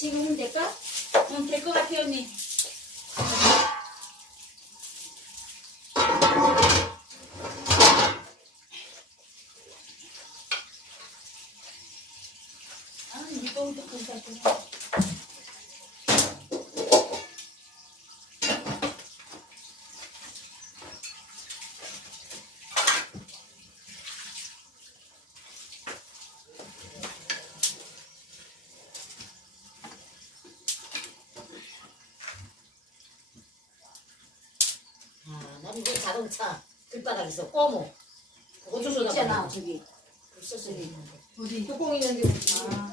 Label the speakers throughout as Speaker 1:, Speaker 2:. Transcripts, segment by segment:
Speaker 1: 지금은 될까?
Speaker 2: 응, 될 것 같아, 언니. 아, 이 똥도 괜찮구나.
Speaker 3: 아, 난 이제 자동차 길바닥에서 꼬모. 그거 주소다
Speaker 1: 있잖아 저기.
Speaker 3: 쓰고 있는데.
Speaker 2: 어디?
Speaker 1: 뚜껑 있는데
Speaker 2: 아,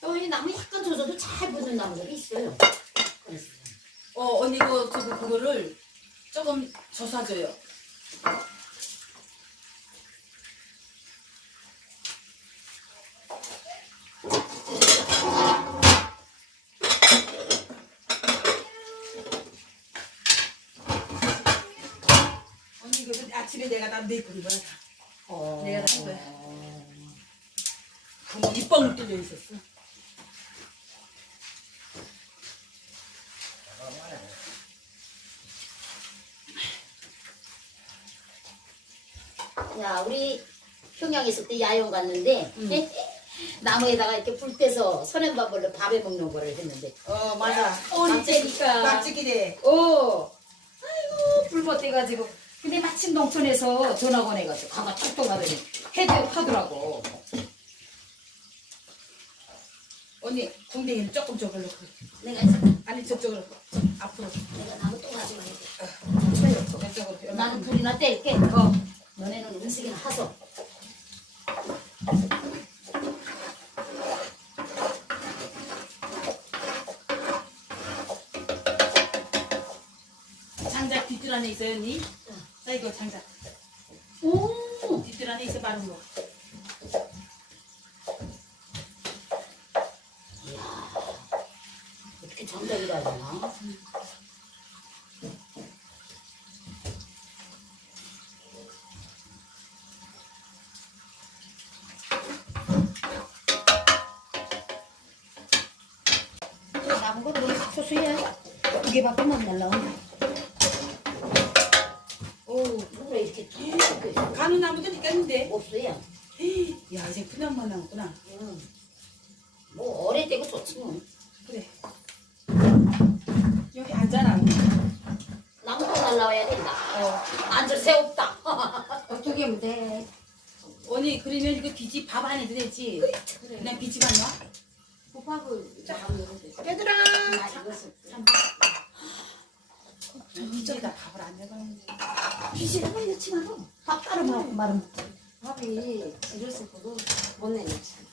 Speaker 3: 또 이 나무 약간 젖어도 잘 붙는 나무들이 있어요 그래서
Speaker 2: 어, 언니 그, 그, 그거를 조금 젖어줘요. 언니 그 아침에 내가 다 메이크업 입어야 다.
Speaker 3: 어...
Speaker 2: 내가 한 거야. 그 입방울 뚫려 있었어.
Speaker 3: 야 우리 평양에 있을 때 야영 갔는데
Speaker 2: 음.
Speaker 3: 나무에다가 이렇게 불 떼서 선행밥으로 밥에 먹는 거를 했는데.
Speaker 2: 어 맞아.
Speaker 1: 온 때니까
Speaker 2: 맛지기래.
Speaker 1: 오 아이고 불못 돼가지고. 근데 마침 농촌에서 전화가 해가지고 가가 툭툭 하더니 해도 하더라고.
Speaker 2: 언니 궁뎅이는 조금 저걸로.
Speaker 3: 내가 이제
Speaker 2: 아니 저쪽으로. 앞으로.
Speaker 3: 내가 나무 또 가지고 해
Speaker 2: 저쪽으로.
Speaker 3: 나는 불이나 뗄게.
Speaker 2: 어
Speaker 3: 너네는 음식이나 하소
Speaker 2: 장작 뒷뜰 안에 있어요 언니? 자 이거 장작.
Speaker 3: 오!
Speaker 2: 뒷뜰 안에 있어 마른 거.
Speaker 3: 어떻게 정답이라 해야 되나 남은 거 너무 소수해 두 개밖에 못 날라오네
Speaker 2: 오
Speaker 3: 왜 이렇게 툭
Speaker 2: 가는 나무도 있겠는데
Speaker 3: 없어요
Speaker 2: 야 이제 큰 나무만 남았구나
Speaker 3: 응. 뭐 어릴 때고 좋지 뭐
Speaker 2: 그래 여기 앉아라
Speaker 3: 나무도 날라와야 된다
Speaker 2: 어
Speaker 3: 앉을 새 없다
Speaker 1: 어떻게 하면 돼
Speaker 2: 언니 그러면 이거 비지 밥 안에도 되지 그냥 비지만 놔
Speaker 1: 호박을 나가면 돼
Speaker 2: 얘들아
Speaker 3: 나 이것을
Speaker 2: 비지에다
Speaker 3: 마라 밥 따로 말말
Speaker 1: 밥이 지렸을 거도 못 내놓지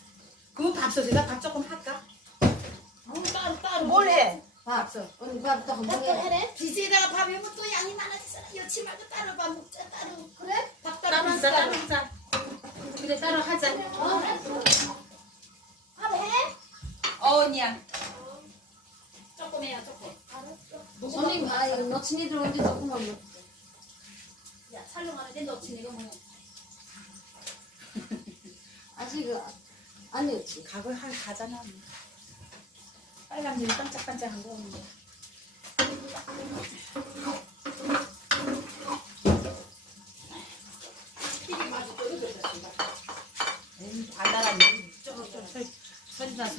Speaker 2: 그럼 밥솥에다 밥 조금 할까?
Speaker 3: 어, 따로 따로
Speaker 2: 뭘 해?
Speaker 1: 밥
Speaker 2: 밥솥
Speaker 1: 언니 밥도 한번
Speaker 3: 밥도
Speaker 1: 해
Speaker 3: 해래? 비지에다가 밥 해면 또 양이 많아지잖아 여치 말고 따로 밥 먹자 따로 그래? 밥 따로
Speaker 2: 하자 따로 하자 그래 따로 하자
Speaker 3: 어, 밥 해?
Speaker 2: 어 언니야
Speaker 3: 조금 해야 조금.
Speaker 1: 손님 아 이거 너친이 들어오는데 조금만
Speaker 3: 먹야 촬영하는데 넣지 이거 뭐.
Speaker 1: 아직 아니었지
Speaker 2: 각을 하, 하잖아. 빨간 눈이 반짝반짝한 거 없는데. 에이, 달달하네. 쪼쪼 소리 소리 나서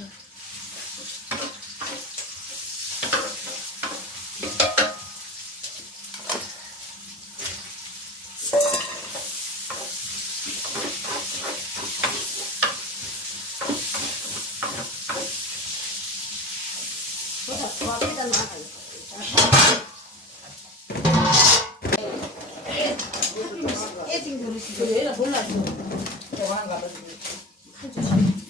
Speaker 1: 보자 밥에다 나가
Speaker 2: 깨진 그릇이 얘가 몰랐어 저거 한가 봐 칼 조심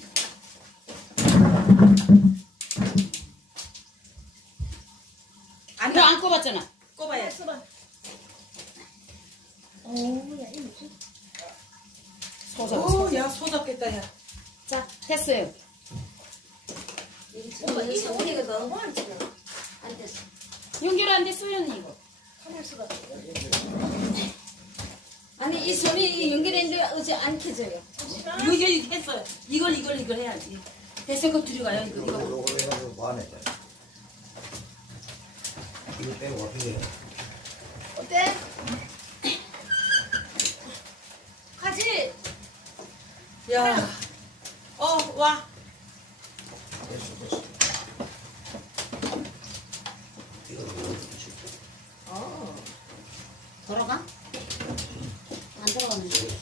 Speaker 2: 안 가.
Speaker 3: 너안 꼽았잖아
Speaker 2: 꼽아야
Speaker 3: 오야 이 무슨
Speaker 2: 오, 야, 소 잡겠다, 야.
Speaker 3: 됐어요.
Speaker 4: 엄마 이게 오니까 너무 안 지나. 안 됐어.
Speaker 3: 연결 안 됐어요, 언니 이거.
Speaker 4: 참을 수가 없어.
Speaker 5: 아니 이 손이 연결했는데 어제 안 켜져요.
Speaker 2: 이거 이거 했어요. 이걸 이걸 이걸 해야지. 됐어 이거 들어가요. 이거 이거.
Speaker 6: 요거 해가지고 뭐안 했잖아. 이거 빼고 어떻게 해?
Speaker 4: 어때? 가지.
Speaker 2: 야. 어 와.
Speaker 6: 됐어, 됐어. 이거 어떻게
Speaker 3: 어. 돌아가? 안 돌아가는데.
Speaker 6: 됐어,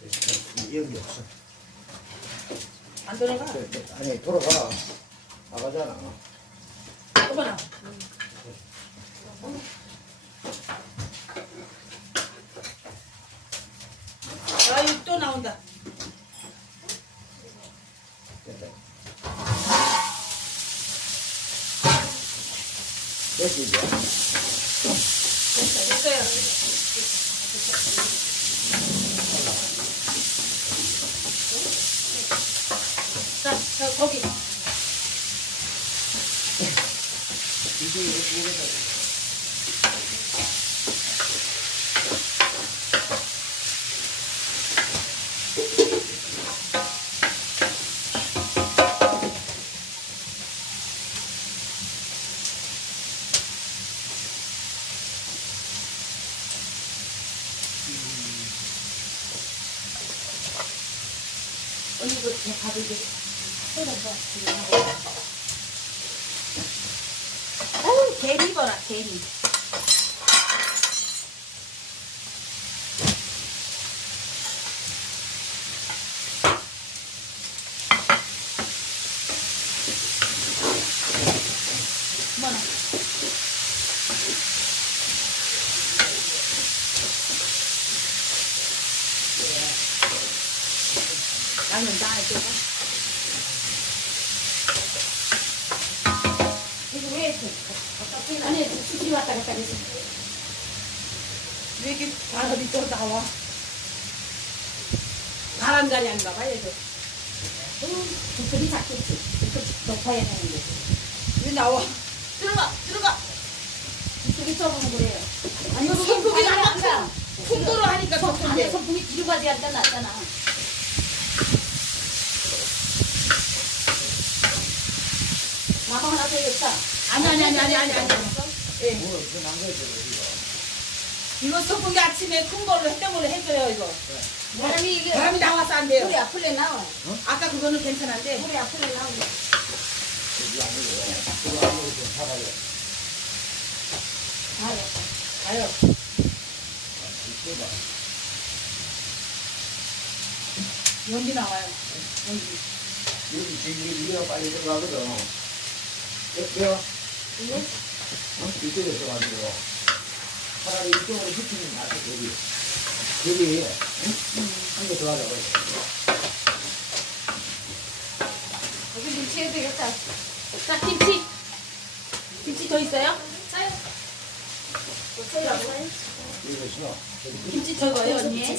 Speaker 6: 됐어. 이 연기 없어.
Speaker 2: 안 들어가.
Speaker 6: 그, 그, 아니, 돌아가. 나가잖아.
Speaker 2: 어머나. 아유 또 나온다.
Speaker 6: 됐다. 됐지, 이제.
Speaker 2: 됐어요. 거기.
Speaker 6: 이게, 이게, 이게.
Speaker 2: 언니 이거 제 밥을 이제 어우 개리 봐라 개리. 어머나. 나는 나한테
Speaker 3: 이거 왜 이렇게? 아니, 해서.
Speaker 2: 왜 이렇게 바람이 또 나와? 바람자리 아닌가 봐, 얘도.
Speaker 3: 수술이 작겠지. 이렇게 높아야 되는데.
Speaker 2: 왜 나와? 들어가, 들어가.
Speaker 3: 수술이 좁으면 그래요. 아니, 아니,
Speaker 2: 나갔어.
Speaker 3: 앉아.
Speaker 2: 풍도로 하니까
Speaker 3: 손,
Speaker 2: 좋던데.
Speaker 3: 안에 손톱이 뒤로 가지 않다 낫잖아. 나무 하나 더 있다.
Speaker 2: 아니, 아니, 아니, 아니, 아니, 아니. 예.
Speaker 6: 뭐, 이렇게 남겨줘, 이거.
Speaker 2: 이거 소고기 아침에 큰 걸로 했던 걸로 해줘요, 이거.
Speaker 5: 바람이 이게
Speaker 2: 바람이 나와서 안 돼요.
Speaker 5: 물이 앞을에 나와.
Speaker 2: 아까 그거는 괜찮은데.
Speaker 5: 물이 앞을에 나오고.
Speaker 6: 이거 아니고, 이거 아니고 좀 살아요.
Speaker 2: 가요.
Speaker 6: 이거 봐.
Speaker 2: 연기 나와요. 연기.
Speaker 6: 여기 지금 이거 빨리 들어가거든. 여기요? 어? 이쪽에 있어가지고. 차라리 이쪽으로 비키는 게 낫다, 여기. 여기, 응? 한개 더 하자고.
Speaker 5: 여기 김치 해도 되겠다.
Speaker 2: 자, 김치. 김치 더 있어요?
Speaker 6: 여기 있어. 여기
Speaker 2: 김치 저거요, 언니.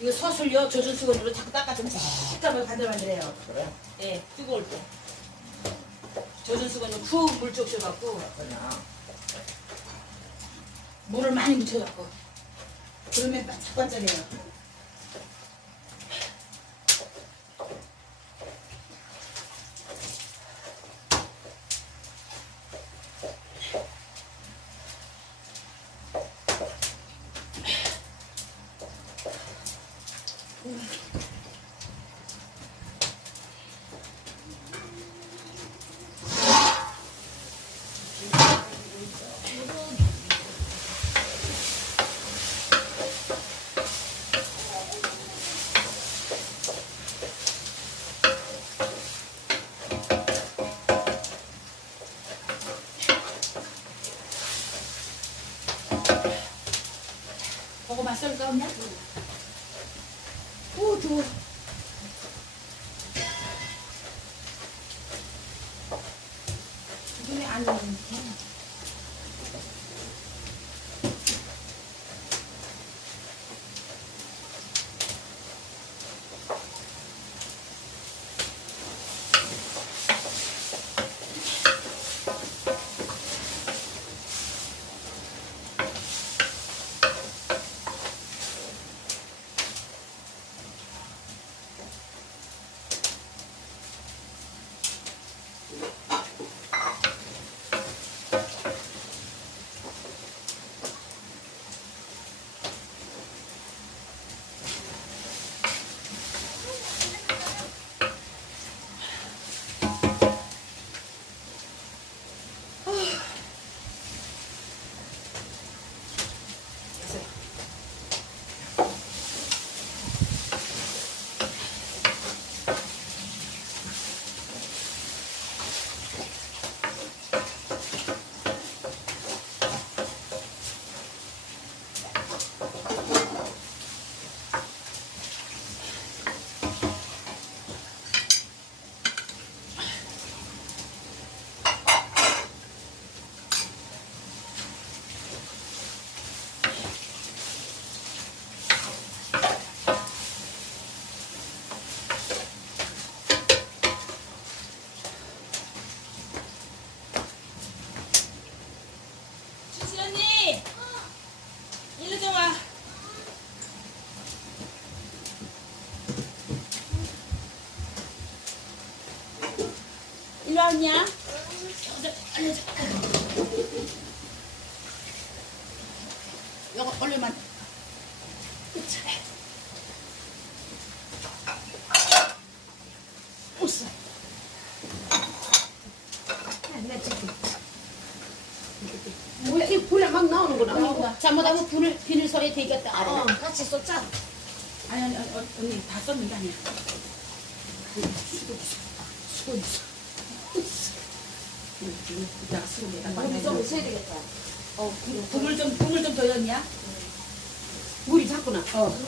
Speaker 2: 이거 서술요 젖은 수건으로 자꾸 닦아주면 식감을 반들반들해요.
Speaker 6: 그래?
Speaker 2: 예, 뜨거울 때. 젖은 수건으로 푹물 쫓겨갖고
Speaker 6: 그냥
Speaker 2: 물을 많이 묻혀갖고 그러면 반짝반짝해요. 썰까 없냐? 오 좋아 알려줘. 요거 올려만. 웃어.
Speaker 1: 뭐야 이 불에 막 나오는구나
Speaker 2: 나온다. 잘못하면 비늘 비늘 서에 되겠다.
Speaker 1: 어
Speaker 2: 알아.
Speaker 1: 같이 쏟자
Speaker 2: 아니 아니, 언니 다 썼는 게 아니야. 수고 있어. 이따가 수고 내가
Speaker 1: 물이 좀 있어야 되겠다
Speaker 2: 어, 국물 좀 국물 좀더 넣냐?
Speaker 1: 물이 작구나
Speaker 2: 어.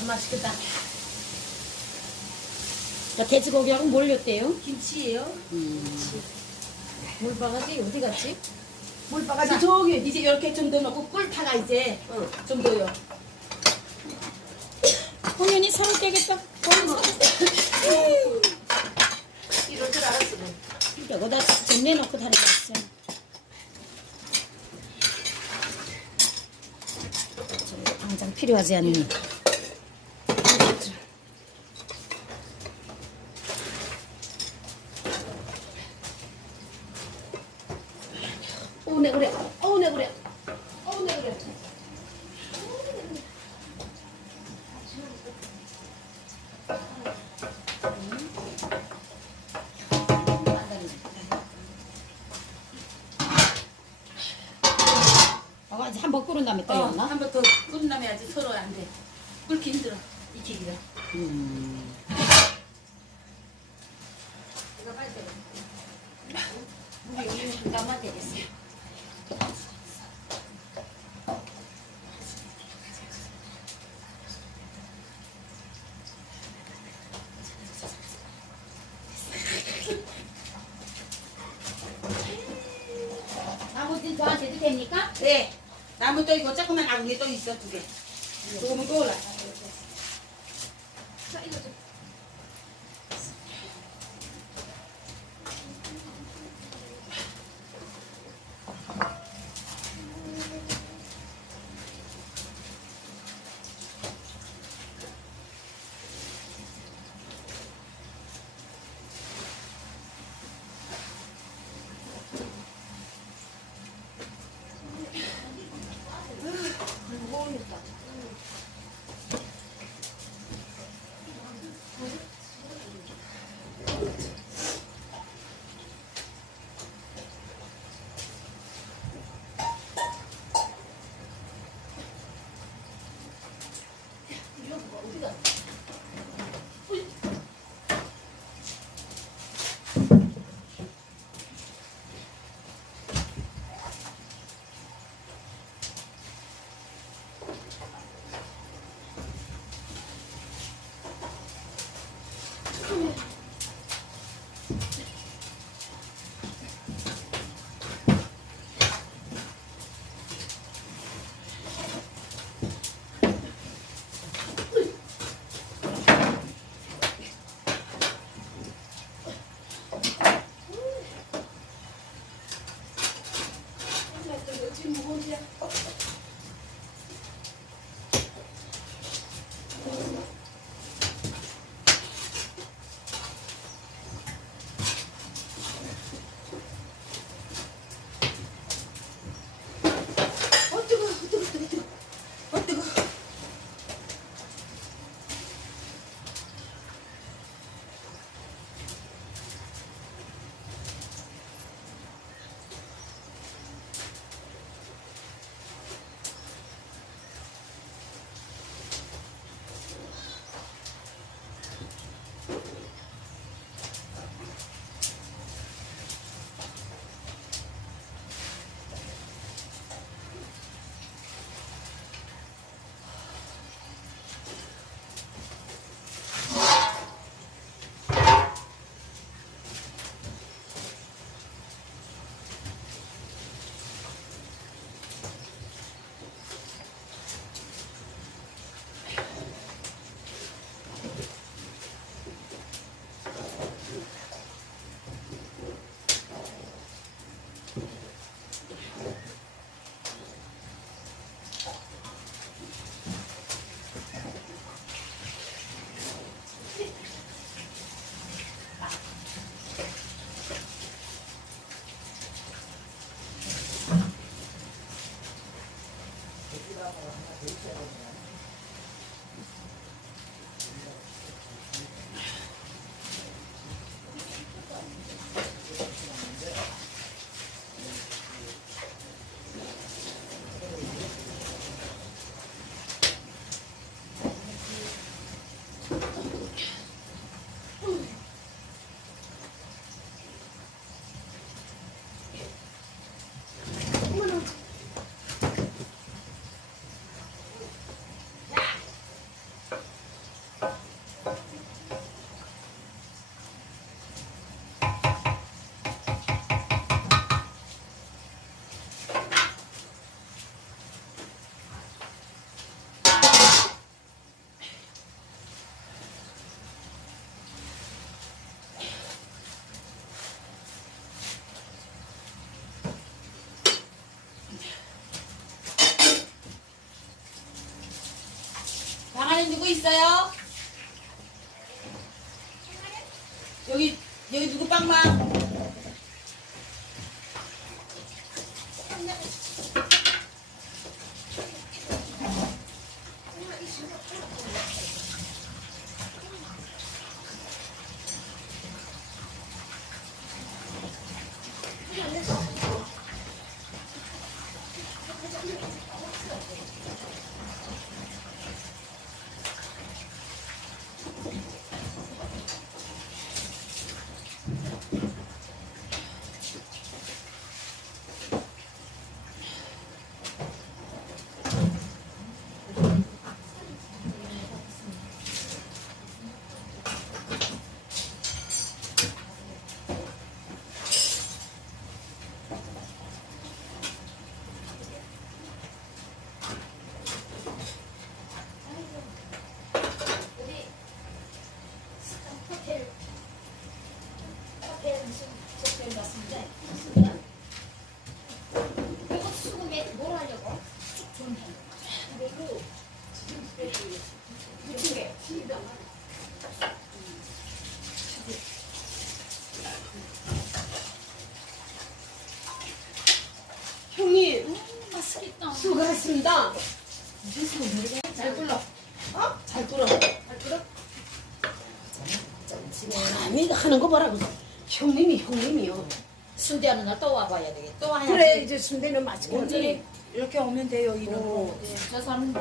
Speaker 2: 아, 맛있겠다.
Speaker 3: 자, 돼지고기하고 뭘 넣었대요?
Speaker 2: 김치예요.
Speaker 1: 물바가지 어디 갔지?
Speaker 2: 물바가지 저기 이제 이렇게 좀 더 넣고 꿀파가 이제
Speaker 1: 응.
Speaker 2: 좀 더요.
Speaker 3: 홍현이 사올 때겠다.
Speaker 1: 이럴 줄 알았어
Speaker 3: 여기다 좀 내놓고 다녀왔어. 저 당장 필요하지 않니?
Speaker 1: 어내 그래 어내 그래 어내 그래
Speaker 3: 어, 아직 한번 끓은 다음에
Speaker 2: 어,
Speaker 3: 떠였나?
Speaker 2: 한 번 더 끓는 다음에 아직 서로 안 돼. 끓기 힘들어. 익히기가.
Speaker 3: 음.
Speaker 1: 잠깐만 되겠어
Speaker 3: 나머지는 저한테 도 됩니까?
Speaker 2: 네. 나무 또 이거 조그만 아궁이 또 있어 두 개. 조금은 꺼올라. 누구 있어요? 여기 여기 누구 빵방?
Speaker 3: 우리 호텔 호텔 무슨 호텔 갔습니다. 이거 수금에 뭘 하려고? 좀 해. 그리고 이쪽에
Speaker 1: 형님
Speaker 3: 맛있겠다.
Speaker 1: 수고하셨습니다.
Speaker 2: 잘 끓여. 어? 잘 끓여.
Speaker 1: 아니 하는 거 보라고. 형님이 형님이요.
Speaker 5: 순대 하는 날 또 와봐야 되겠다.
Speaker 2: 또 와야지.
Speaker 1: 그래 이제 순대는 맛있게
Speaker 2: 언제 이렇게 오면 돼요 이런 거.
Speaker 5: 저 사람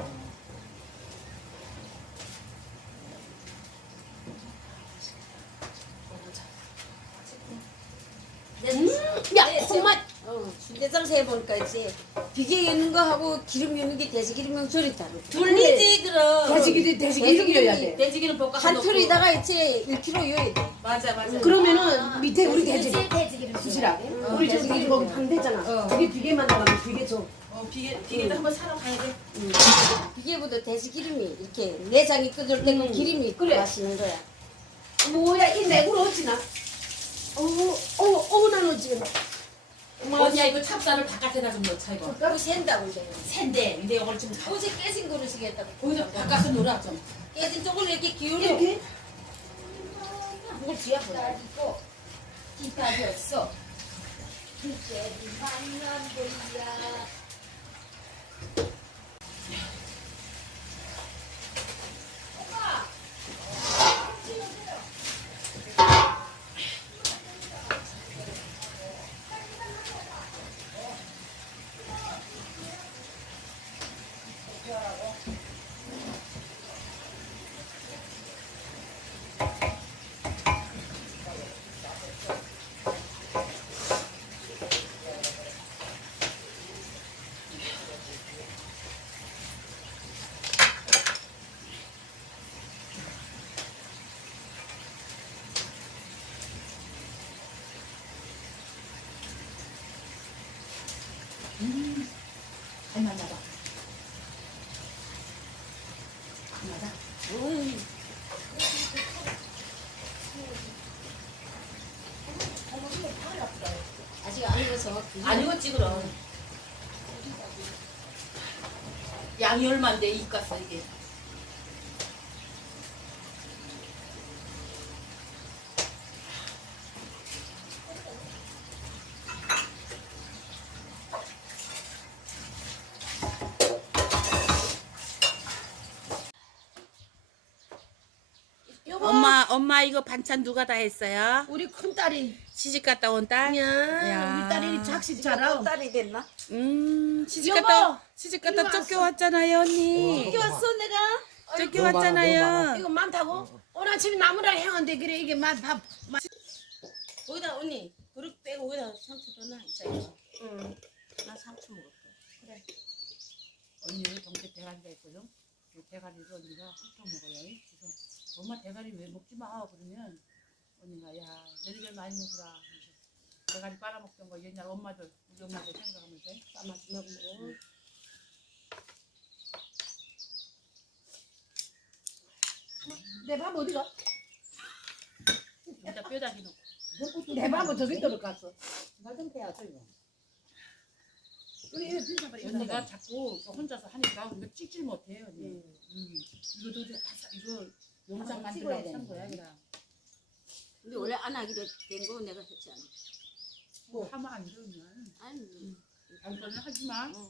Speaker 1: 음, 야 콩맛. 어, 순대장 세 보니까 이제 비계 있는 거 하고 기름 있는 게 돼지 기름이랑 저리 다르.
Speaker 2: 돌리지 그럼.
Speaker 1: 돼지기름 돼지기름이어야 돼.
Speaker 2: 돼지기름 볶아서
Speaker 1: 한. 틀에다가 이제 1kg 여야 돼.
Speaker 2: 맞아 맞아.
Speaker 1: 그러면은 밑에 우리 돼지
Speaker 3: 돼지 돼지기름
Speaker 1: 수시라. 우리 돼지기름 거기 반대잖아. 그게 비계만 나가면 비계 줘.
Speaker 2: 어 비계 비계도 한번 사러 가야 돼.
Speaker 1: 비계보다 돼지 기름이 이렇게 내장이 끓을 때그 기름이 그래. 맛있는 거야. 뭐야 이 내구로 어찌나? 어우 어우 어우 나는 지금
Speaker 2: 언니야 이거 찹쌀을 바깥에다 좀 넣자 이거.
Speaker 5: 그거 샌다고 이제.
Speaker 2: 샌데 근데 이걸 좀
Speaker 5: 어제 깨진 그릇이겠다고.
Speaker 2: 거기서 바깥에 놀아 좀.
Speaker 5: 깨진 쪽을 이렇게 기울여.
Speaker 2: 이렇게?
Speaker 5: 그걸 뒤야 보라.
Speaker 3: 뒷딸이었어. 이제 만난 거야. 잘 맞나봐. 안 맞아.
Speaker 5: 음. 아직 안 익어서.
Speaker 2: 안 익었지 그럼. 양이 얼만데 이까스 이게.
Speaker 5: 여보.
Speaker 7: 엄마, 엄마 이거 반찬 누가 다 했어요?
Speaker 1: 우리 큰딸이
Speaker 7: 시집 갔다 온 딸?
Speaker 1: 야,
Speaker 7: 야.
Speaker 1: 우리 딸이 작식 잘하고
Speaker 5: 딸이 됐나?
Speaker 7: 음, 시집
Speaker 1: 여보,
Speaker 7: 갔다, 시집 갔다
Speaker 1: 이리
Speaker 7: 쫓겨왔잖아요, 언니.
Speaker 5: 이렇게 왔어 내가.
Speaker 7: 쫓겨왔잖아요.
Speaker 1: 이거 많다고? 오늘 아침에 나무랑 행한데 그래 이게 맛밥
Speaker 5: 거기다 언니 그릇 빼고 거기다 상추 더 놔. 있어. 응. 나 상추 먹을게.
Speaker 2: 언니 동태 대가리가 있거든. 그 대가리를 언니가 훑어 먹어요. 그래서 엄마 대가리 왜 먹지 마 그러면 언니가 야 너희들 많이 먹으라. 대가리 빨아먹던 거 옛날 엄마들 우리 엄마들 생각하면서
Speaker 5: 싸맛 먹고.
Speaker 1: 내 밥 어디가?
Speaker 2: 진짜 뼈다귀 넣고
Speaker 1: 내 밥은 저기 들어갔어
Speaker 3: 말좀 이거.
Speaker 1: 우리 이거 빈사발이
Speaker 2: 언니가 자꾸 또 혼자서 하니까 우리가 찍질 못해요 언니. 음. 이거도 이제 아싸, 이거 영상
Speaker 3: 찍어야
Speaker 2: 산
Speaker 3: 되는
Speaker 2: 거야. 그냥.
Speaker 5: 근데 원래 안 하기로 된 거 내가 했지 않아.
Speaker 2: 뭐 하면 안 되면
Speaker 5: 아니.
Speaker 2: 당근은 하지 마.
Speaker 5: 어.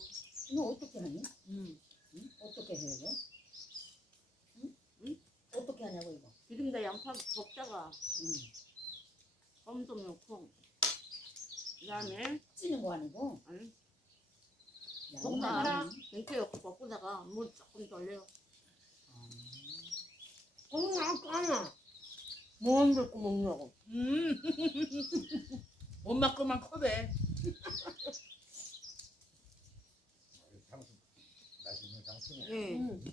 Speaker 3: 이거 어떻게 하니?
Speaker 2: 음.
Speaker 3: 어떻게 해 이거? 응? 응? 어떻게 하냐고 이거?
Speaker 5: 기름다 양파 볶다가
Speaker 3: 응.
Speaker 5: 껌좀 넣고 그다음에
Speaker 3: 찌는 거 아니고?
Speaker 5: 아니
Speaker 3: 야,
Speaker 5: 볶아
Speaker 3: 이거는
Speaker 5: 이렇게 볶다가 물 조금 돌려.
Speaker 1: 어머 아까 뭐 먹고 먹냐고
Speaker 2: 음. 엄마 거만 커배.
Speaker 6: 장수 맛있는 장수네.
Speaker 5: 예.
Speaker 1: 응.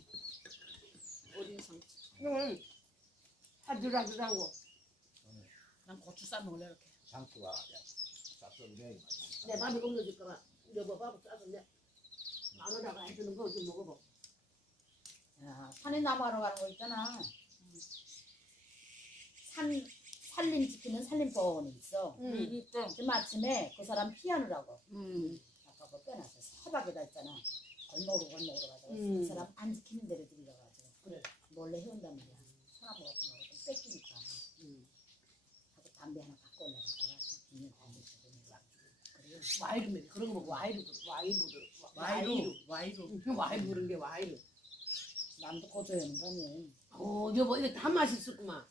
Speaker 5: 어린 상추.
Speaker 1: 이건 아들아들하고
Speaker 2: 난 고추 싸 먹을래 이렇게.
Speaker 6: 장수가 쌉싸름해.
Speaker 1: 내 밥이 없어질까 봐 여보 밥 싸서 내 마누라가 해주는 거 좀 먹어봐
Speaker 3: 야, 산에 나무하러 가는 거 있잖아. 산 산림 지키는 산림법원이 있어.
Speaker 1: 응.
Speaker 5: 있어.
Speaker 3: 지금 아침에 그 사람 피하느라고
Speaker 5: 음.
Speaker 3: 아까 그 빼놨어. 서박에다 있잖아. 골목으로 골목으로 가서
Speaker 1: 음.
Speaker 3: 그 사람 안 지키는 데를 들이려가지고
Speaker 1: 그래.
Speaker 3: 몰래 해온단 말이야. 소나무 같은 거를 좀 뺏기니까.
Speaker 1: 음.
Speaker 3: 하고 담배 하나 갖고 올라가다가 비닐 담배 주고 그래요.
Speaker 1: 와이르면 그런 거 보고 와이르 부르- 와이르를
Speaker 2: 와이로 와이로.
Speaker 1: 응, 와이르 부른 게 와이르
Speaker 3: 남도 거저하는 거 아니에요.
Speaker 1: 어 여보 이거 다 맛있었구만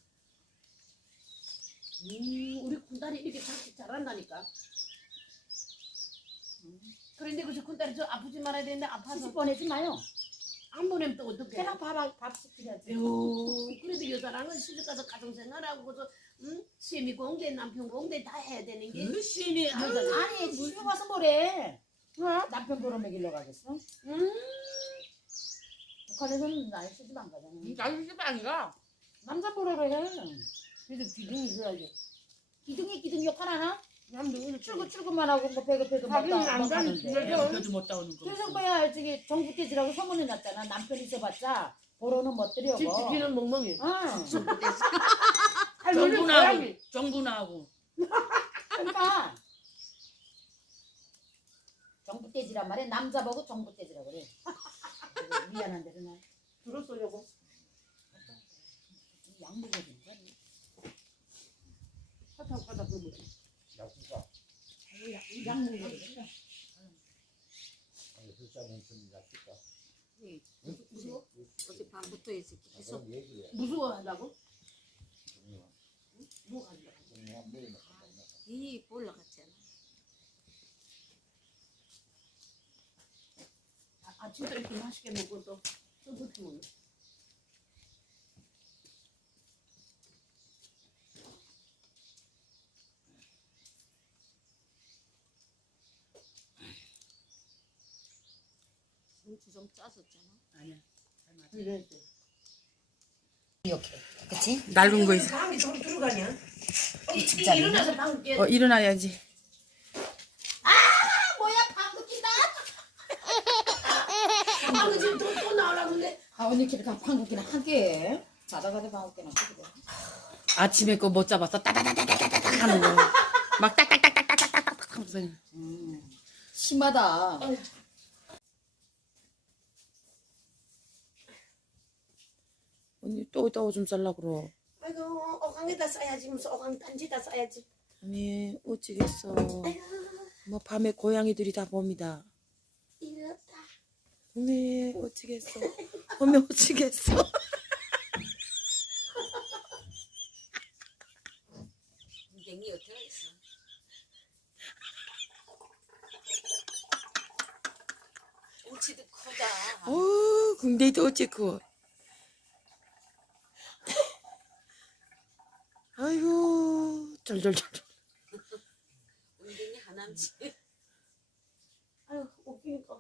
Speaker 1: 음 우리 군딸이 이렇게 작식 잘한다니까 그런데 그저 군딸이 저 아프지 말아야 되는데 아파서
Speaker 3: 시집 보내지 마요.
Speaker 1: 안 보내면 또 어떡해
Speaker 3: 그냥 밥, 밥 시키려지.
Speaker 1: 에휴, 그래도 여자랑은 시집 가서 가정생활하고 그저 응? 시미 공대 남편 공대 다 해야 되는
Speaker 2: 게그 신이
Speaker 1: 여자가
Speaker 3: 아니 시집 가서 뭐래? 남편 보러 먹이러 가겠어?
Speaker 1: 음,
Speaker 3: 북한에서는 날 시집 안 가잖아.
Speaker 2: 나도 집 아니가.
Speaker 3: 남자 보러 해.
Speaker 1: 그래도 기둥이 있어야지
Speaker 3: 기둥이 기둥 역할 하나?
Speaker 1: 남들
Speaker 3: 출근 출근만 하고 뭐 배급 배급
Speaker 1: 못안 가는
Speaker 2: 그래도 따오는 거.
Speaker 3: 그래서 뭐야 저기 정부 떼지라고 소문이 났잖아. 남편 있어봤자 보러는 못 들여고.
Speaker 1: 집 지키는 멍멍이
Speaker 3: 어.
Speaker 1: 할머니
Speaker 2: 정부 나하고
Speaker 1: 고양이
Speaker 2: 정부 나하고.
Speaker 3: 그러니까 정부돼지란 말이야. 남자 보고 정부돼지라고 그래. 그래서 미안한 대로 나
Speaker 1: 들었어려고.
Speaker 3: 약 먹어야 된다.
Speaker 1: 사탕 가다 그 뭐지?
Speaker 6: 약국가
Speaker 3: 약 먹어야 된다.
Speaker 6: 아니 글자 멈추는 약국가
Speaker 5: 무서워? 어제 밤부터 이제 계속
Speaker 6: 그럼 얘기해
Speaker 1: 무서워한다고?
Speaker 6: 응.
Speaker 1: 뭐 가지고?
Speaker 6: 그냥 매일 먹는다.
Speaker 5: 이 올라갔잖아.
Speaker 1: 아, 아침도 이렇게 맛있게 먹고 또 뜨겁게 먹네.
Speaker 5: 좀 짜졌잖아.
Speaker 8: 아니야.
Speaker 3: 이렇게. 그치?
Speaker 2: 낡은 거 있어.
Speaker 1: 밤이 저리 들어가냐? 이,
Speaker 3: 진짜
Speaker 1: 이, 일어나서 방금 깨.
Speaker 2: 어 일어나야지.
Speaker 9: 뭐야 방귀 낀다
Speaker 1: 방금 지금 또, 또 나오라고 근데
Speaker 3: 아, 언니 이렇게 다 방귀기나 하게. 자다가도 방귀기나 하게.
Speaker 2: 아침에 거 못 잡았어. 따다다다다다닥 하는 거. 막 딱딱딱딱딱딱딱 하면서.
Speaker 3: 음, 심하다.
Speaker 2: 언니 또 이따 오줌 쌀라 그러.
Speaker 1: 아이고 어강에다 싸야지 무슨 어강 단지다 싸야지.
Speaker 2: 언니 어찌겠어. 뭐 밤에 고양이들이 다 봅니다.
Speaker 1: 이렇다.
Speaker 2: 언니 어찌겠어. 언니 어찌겠어.
Speaker 5: 굉장히 어떻게 하겠어? 뭉치도 크다.
Speaker 2: 어, 근데도 어찌고. 아이고, 쫄쫄쫄.
Speaker 5: 웅댕이 하남지.
Speaker 1: 아유 웃기니까.